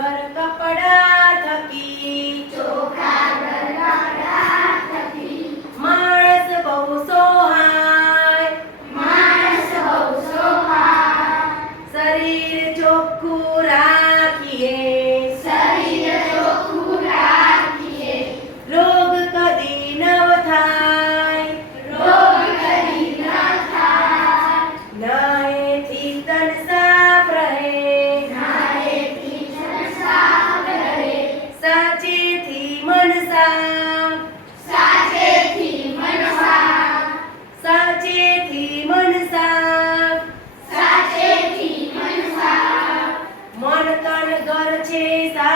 ઘર કપડા થકી. ચોખા ઘર કપડા થકી માણસ બહુ સોહાય. માણસ બહુ સોહાય. શરીર ચોખ્ખું મનસા. સાચેથી મનસા. સાચેથી મનસા. સાચેથી મનસા. મન તન ઘર છે સા